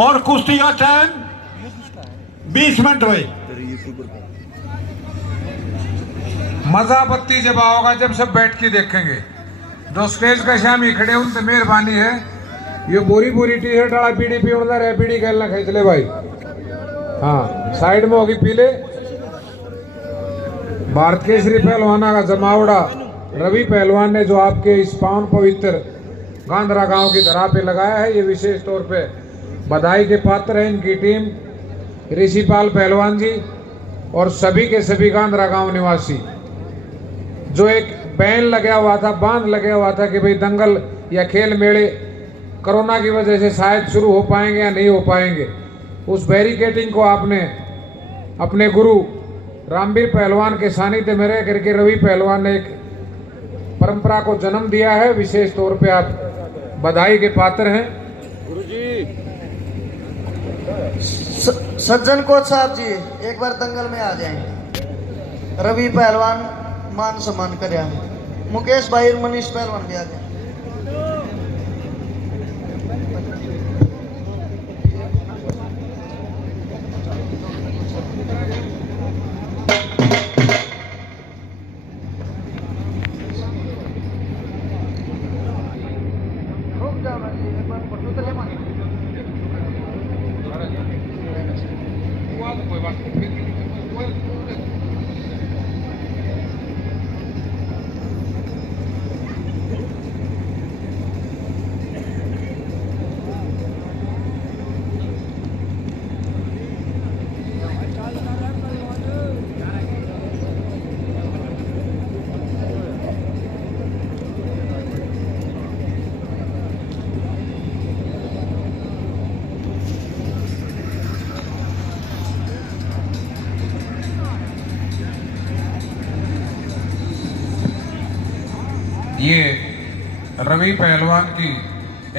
और कुश्ती का टाइम 20 मिनट हुए। मजा बत्ती जब आओगा जब सब बैठ के देखेंगे। जो स्टेज का शाम ही खड़े उनसे मेहरबानी है, ये बोरी बोरी टी शर्ट वाला पीढ़ी पी उड़ता है, पीढ़ी खेलना खींच ले भाई। हाँ साइड में होगी पीले। भारत केसरी पहलवाना का जमावड़ा रवि पहलवान ने जो आपके इस पावन पवित्र गांधरा गांव की धरा पे लगाया है, ये विशेष तौर पे बधाई के पात्र है इनकी टीम, ऋषिपाल पहलवान जी और सभी के सभी गांधरा गांव निवासी। जो एक बैन लगा हुआ था, बांध लगा हुआ था कि भाई दंगल या खेल मेले कोरोना की वजह से शायद शुरू हो पाएंगे या नहीं हो पाएंगे, उस बैरिकेटिंग को आपने अपने गुरु रामवीर पहलवान के सानिध्य में रह करके रवि पहलवान ने एक परंपरा को जन्म दिया है। विशेष तौर पे आप बधाई के पात्र हैं। सज्जन कोच साहब जी एक बार दंगल में आ जाएं। रवि पहलवान मान सम्मान कर, मुकेश भाई और मनीष पहलवान भी आ जाए। ये रवि पहलवान की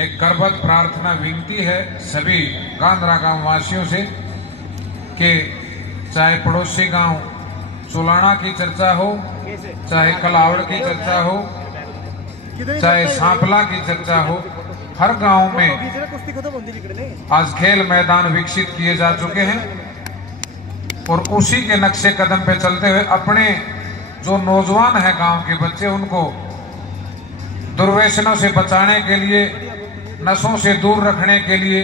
एक करबद्ध प्रार्थना विनती है सभी गांधरा गांव वासियों से कि चाहे पड़ोसी गांव सुलाना की चर्चा हो, चाहे कलावड़ की चर्चा हो, चाहे सांपला की चर्चा हो, हर गांव में आज खेल मैदान विकसित किए जा चुके हैं और उसी के नक्शे कदम पे चलते हुए अपने जो नौजवान हैं गांव के बच्चे, उनको दुर्व्यसनों से बचाने के लिए, नशों से दूर रखने के लिए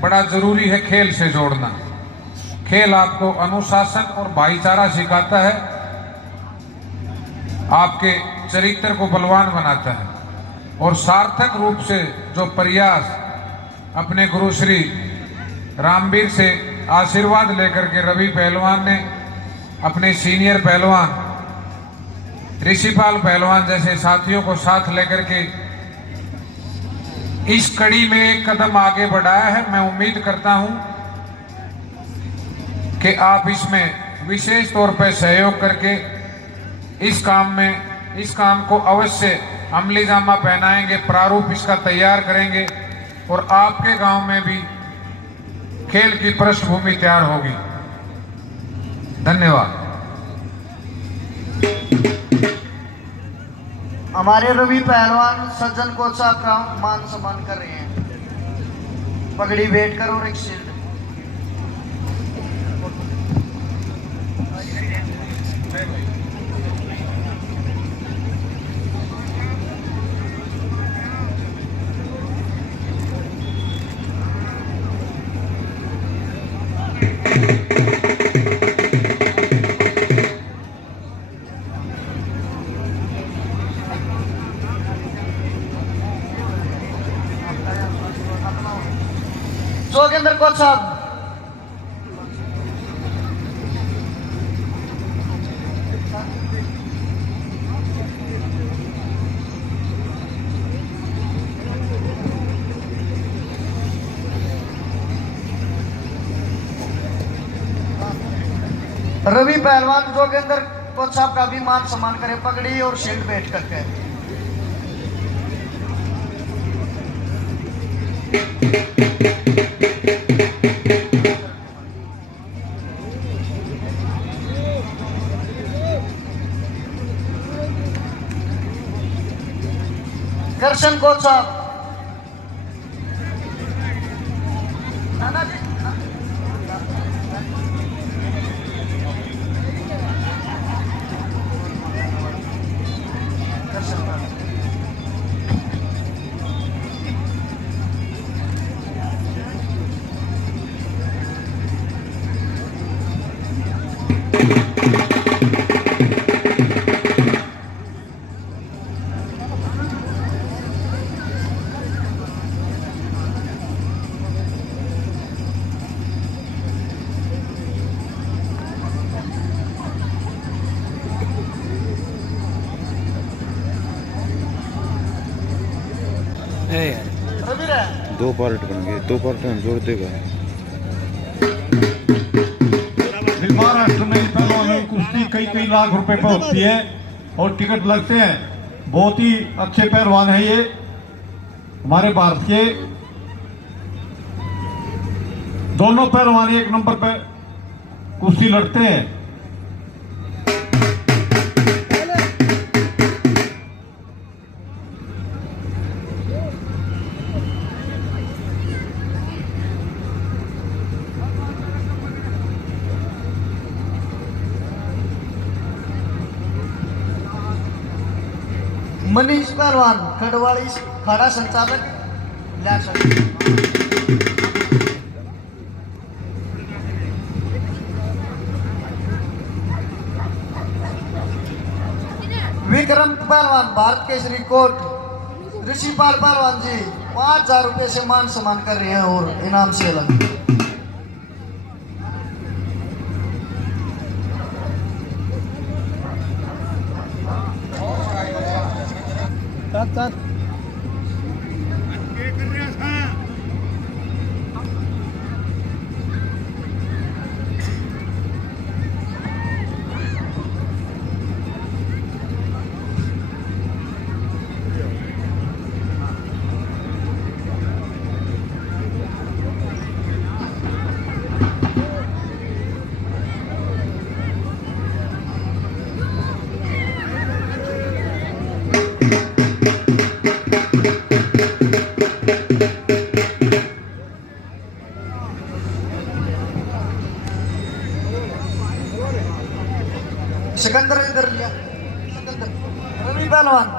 बड़ा जरूरी है खेल से जोड़ना। खेल आपको अनुशासन और भाईचारा सिखाता है, आपके चरित्र को बलवान बनाता है और सार्थक रूप से जो प्रयास अपने गुरु श्री रामवीर से आशीर्वाद लेकर के रवि पहलवान ने अपने सीनियर पहलवान ऋषिपाल पहलवान जैसे साथियों को साथ लेकर के इस कड़ी में एक कदम आगे बढ़ाया है, मैं उम्मीद करता हूं कि आप इसमें विशेष तौर पर सहयोग करके इस काम को अवश्य अमली जामा पहनाएंगे, प्रारूप इसका तैयार करेंगे और आपके गांव में भी खेल की पृष्ठभूमि तैयार होगी। धन्यवाद। हमारे रवि पहलवान सज्जन कोच साहब का मान सम्मान कर रहे हैं। पगड़ी भेंट कर और एक शील्ड। जोगेंद्र कोच साहब रवि पहलवान जोगेंद्र कोच साहब का भी मान सम्मान करें, पगड़ी और शील्ड भेंट करके। कृष्ण कोच साहब रवि रे दो पार्ट बन गए, दो पार्ट हम जोड़ देगा। महाराष्ट्र में पहलवानों की कुश्ती कई कई लाख रुपए पे होती है और टिकट लगते हैं। बहुत ही अच्छे पहलवान है ये हमारे भारत के। दोनों पहलवान एक नंबर पे कुश्ती लड़ते हैं। मनीष पहलवान खड़वाड़ी खड़ा संचालक विक्रम पहलवान भारत केसरी कोट ऋषिपाल पहलवान जी 5,000 रुपये से मान सम्मान कर रहे हैं और इनाम से अलग। सिकंदर इधर लिया, सिकंदर रवि पहलवान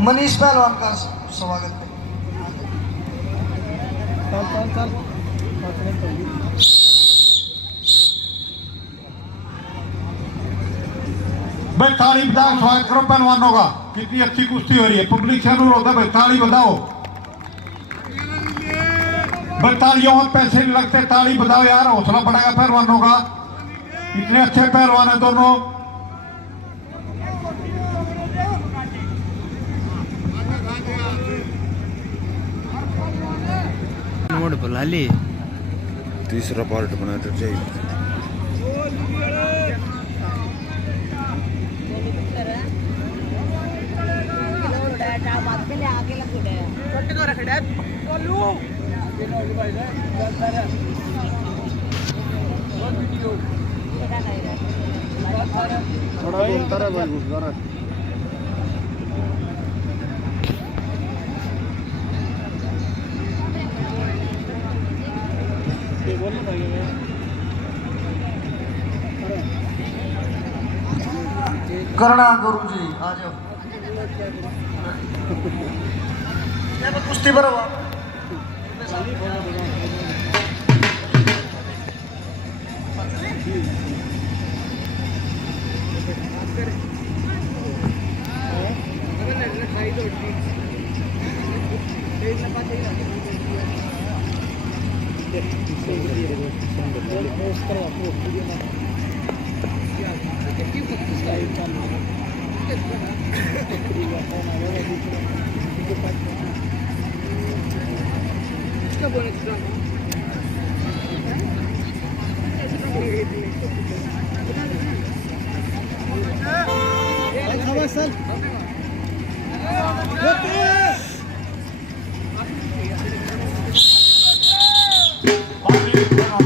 मनीष पहलवान का स्वागत है। भाई ताली बजाओ, स्वागत करो पहलवानों का। कितनी अच्छी कुश्ती हो रही है। पब्लिक से अनुरोध होता है भाई ताली बजाओ। भाई तालियों में पैसे नहीं लगते, ताली बजाओ यार, हौसला बढ़ेगा पहलवानों का। इतने अच्छे पहलवान है दोनों। बुला ली तीसरा पार्ट बना तो चाहिए। करना गुरु जी आ जाओ। कुश्ती बरो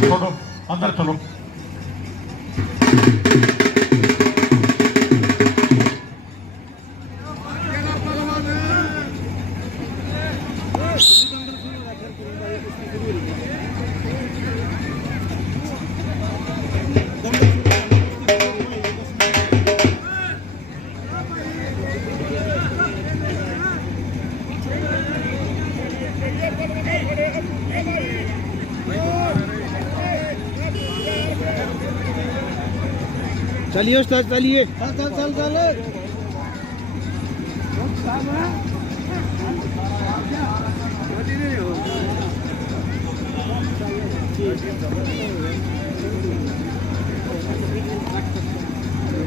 छोड़ो, अंदर चलो। चलिए उस्ताद चलिए।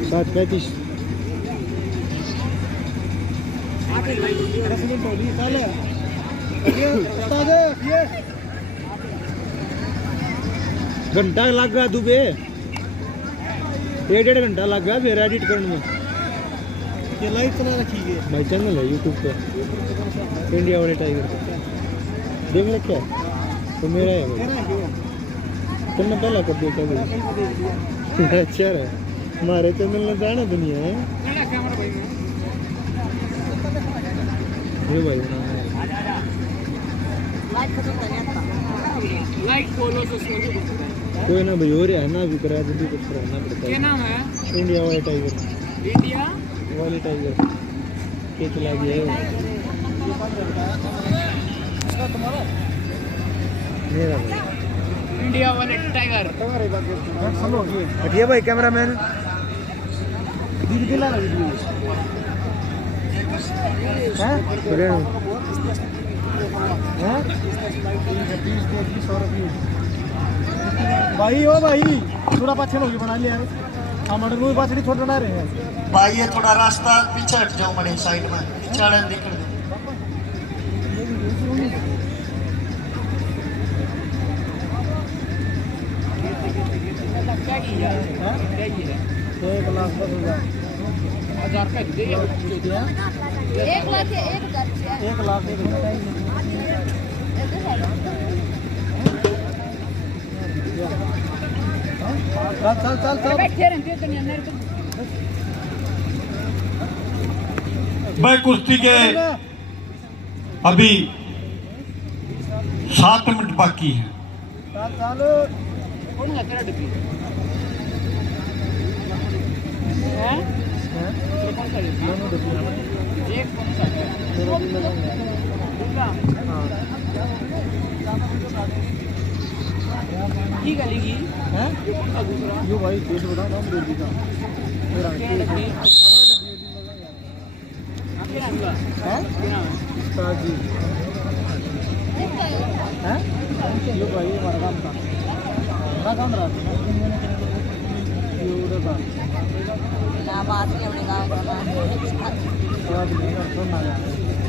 सात 35 घंटा लग गया दुबे, 1.5 घंटा लग गया फिर एडिट करने में। ये लाइव चला रखी है भाई, चैनल है यूट्यूब पर इंडिया वाले टाइगर देख रखा है तो मेरा है भाई, तुमने पहला कर दिया क्या? अच्छा है, हमारे चैनल में जाना दुनिया है ये भाई कोई ना भाई, हो रहा है ना अभी करा जल्दी कुछ कराना पड़ता है। क्या नाम है? इंडिया वाले टाइगर, इंडिया वाले टाइगर के चला गया मेरा भाई इंडिया वाले टाइगर। हटिए भाई कैमरा मैन। भाई ओ भाई थोड़ा पाछे लोग बना लिया यार, हमारे मुंह पाछड़ी थोड़ा ना रहे हैं भाई। ये थोड़ा रास्ता पीछे हट जाओ, बड़े साइड में पीछे दिख रहे। एक लाख 10,000 भाई कुश्ती के अभी 7 मिनट बाकी है। यो भाई देश बता रहा हूँ दिल्ली का उस्ताद जी हैं? यो भाई हमारा काम था, क्या काम रहा था? ये उधर था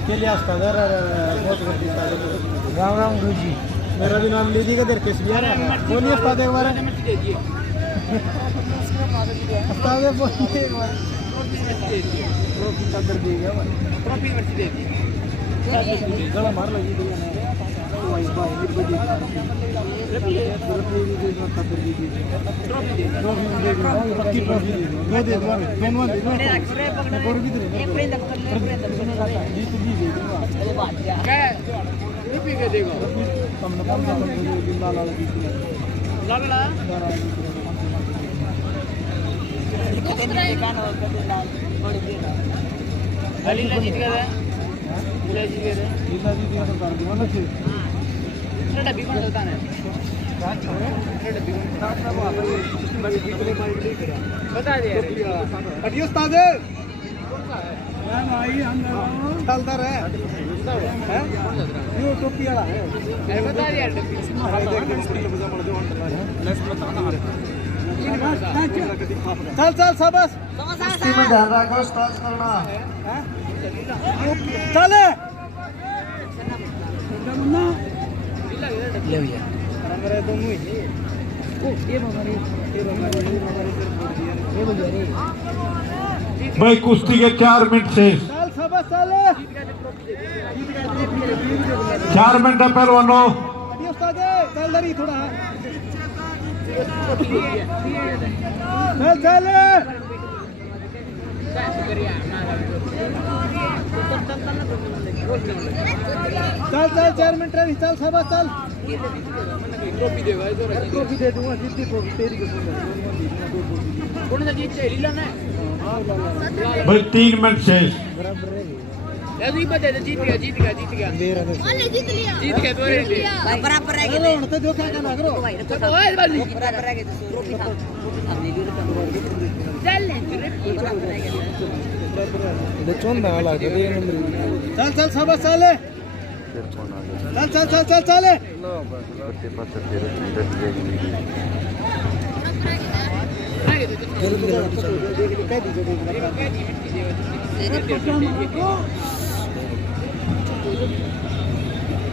के लिए राम राम गुरु जी, मेरा भी नाम लीजिएगा देर केस बिहार बोलिए उस्ताद एक बार। उस्ताद बोलिए एक बार। ट्रॉफी चादर देगा ट्रॉफी गला मार लगी भाई भाई चल चल सबस कुश्ती में ध्यान रखो, स्टार्ट करना। चले भाई कुश्ती के 4 मिनट शेष। चल सबस चले 4 मिनट है पहलवानों। चल दरी थोड़ा चल चले चल चल 4 मिनट रही, चल सबस चल। ट्रॉफी दे दूंगा जितनी तेरी भाई 3 मिनट शेष। जीत लिया बराबर रह गए तो जो क्या करना करो बराबर रह गए ट्रॉफी था चल चल चल सबस चले चल चल चल चल चले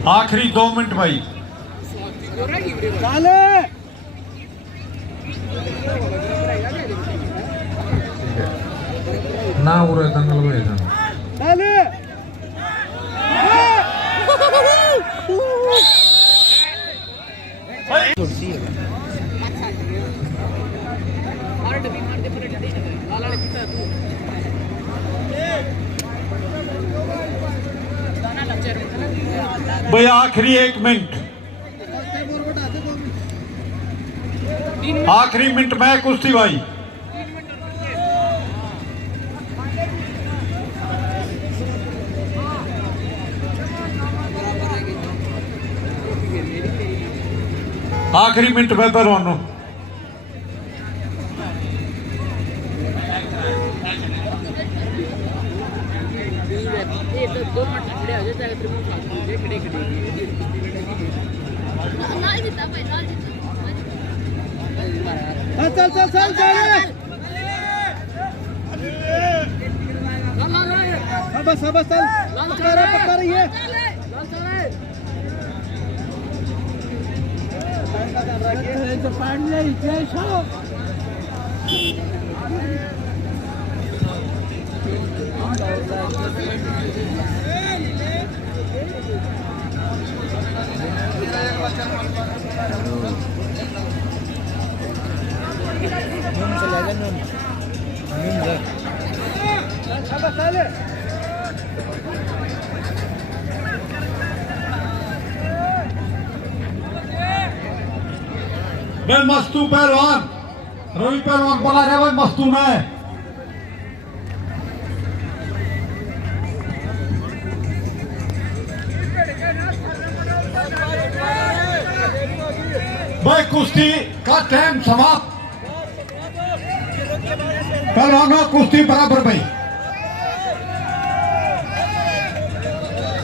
आखिरी 2 मिनट भाई। चले ना उरे दंगल में जाना। चले भाई आखिरी 1 मिनट। आखिरी मिनट में कुश्ती भाई। आखिरी मिनट में पहलवानों। चल चल चल चल सबस सबस चल पक्का रही है भाई मस्तू पहलवान रवि पहलवान बोला रहे भाई मस्तू में। भाई कुश्ती का टाइम समाप्त। पहलवानों कुश्ती बराबर भाई।